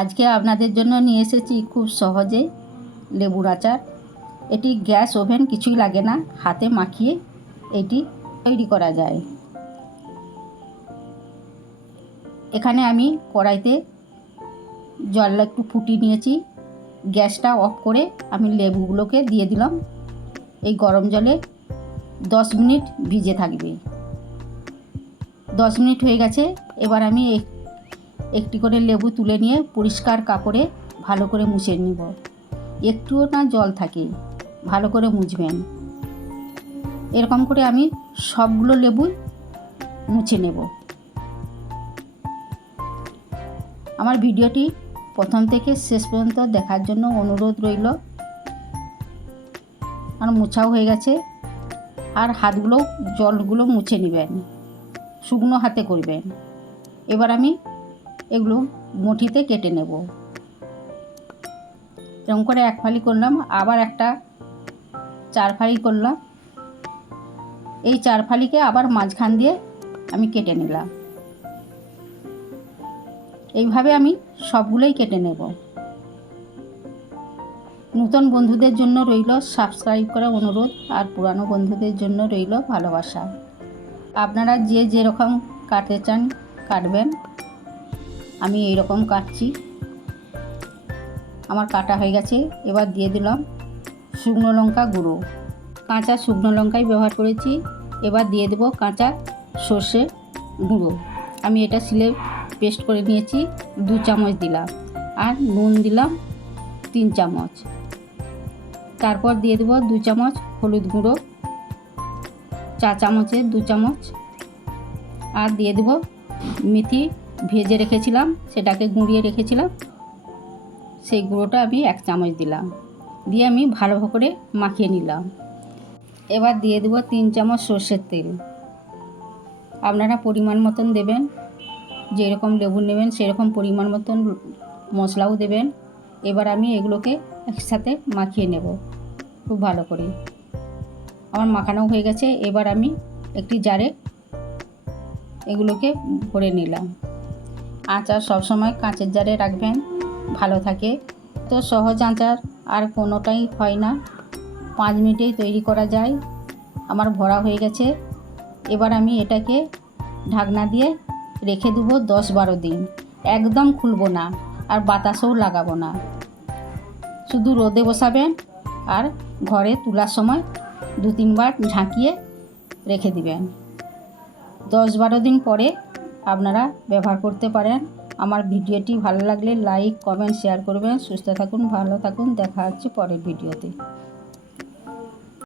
আজকে আপনাদের জন্য নিয়ে এসেছি খুব সহজে লেবুর আচার। এটি গ্যাস ওভেন কিছুই লাগে না, হাতে মাখিয়ে এটি তৈরি করা যায়। এখানে আমি কড়াইতে জল একটু ফুটিয়ে নিয়েছি। গ্যাসটা অফ করে আমি লেবুগুলোকে দিয়ে দিলাম। এই গরম জলে দশ মিনিট ভিজে থাকবে। দশ মিনিট হয়ে গেছে, এবার আমি একটি করে লেবু তুলে নিয়ে পরিষ্কার কাপড়ে ভালো করে মুছে নিব। একটুও না জল থাকে, ভালো করে মুছবেন। এরকম করে আমি সবগুলো লেবু মুছে নেব। আমার ভিডিওটি প্রথম থেকে শেষ পর্যন্ত দেখার জন্য অনুরোধ রইল। আর মোছাও হয়ে গেছে। আর হাতগুলো, জলগুলো মুছে নেবেন। শুকনো হাতে করবেন। এবার আমি এগুলো মুঠিতে কেটে নেব। এরকম করে এক ফালি করলাম, আবার একটা চার ফালি করলাম। এই চার ফালিকে আবার মাঝখান দিয়ে আমি কেটে নিলাম। এইভাবে আমি সবগুলোই কেটে নেব। নতুন বন্ধুদের জন্য রইল সাবস্ক্রাইব করা অনুরোধ, আর পুরানো বন্ধুদের জন্য রইল ভালোবাসা। আপনারা যে যেরকম কাটতে চান, কাটবেন। আমি এই রকম কাটছি। আমার কাটা হয়ে গেছে, এবার দিয়ে দিলাম শুকনো লঙ্কা গুঁড়ো। কাঁচা শুকনো লঙ্কাই ব্যবহার করেছি, এবার দিয়ে দেবো কাঁচা সর্ষে গুঁড়ো। আমি এটা সিলে পেস্ট করে নিয়েছি, দু চামচ দিলাম। আর নুন দিলাম তিন চামচ। তারপর দিয়ে দেবো দু চামচ হলুদ গুঁড়ো, চা চামচে দু চামচ। আর দিয়ে দেবো মেথি ভেজে রেখেছিলাম, সেটাকে গুঁড়িয়ে রেখেছিলাম। সেই গুঁড়োটা আমি এক চামচ দিলাম। দিয়ে আমি ভালো করে মাখিয়ে নিলাম। এবার দিয়ে দেবো তিন চামচ সর্ষের তেল। আপনারা পরিমাণ মতন দেবেন। যেরকম লেবু নেবেন, সেরকম পরিমাণ মতন মশলাও দেবেন। এবার আমি এগুলোকে একসাথে মাখিয়ে নেব খুব ভালো করে। আমার মাখানো হয়ে গেছে। এবার আমি একটি জারে এগুলোকে ভরে নিলাম। আচার সবসময় কাঁচের জারে রাখবেন, ভালো থাকে। তো সহজ আচার, আর কোনোটাই হয় না। পাঁচ মিনিটেই তৈরি করা যায়। আমার ভরা হয়ে গেছে। এবার আমি এটাকে ঢাকনা দিয়ে রেখে দেবো দশ বারো দিন। একদম খুলবো না, আর বাতাসও লাগাবো না। শুধু রোদে বসাবেন, আর ঘরে তোলার সময় দু তিনবার ঝাঁকিয়ে রেখে দিবেন। দশ বারো দিন পরে আপনারা ব্যবহার করতে পারেন। আমার ভিডিওটি ভালো লাগলে লাইক, কমেন্ট, শেয়ার করবেন। সুস্থ থাকুন, ভালো থাকুন। দেখা হচ্ছে পরের ভিডিওতে।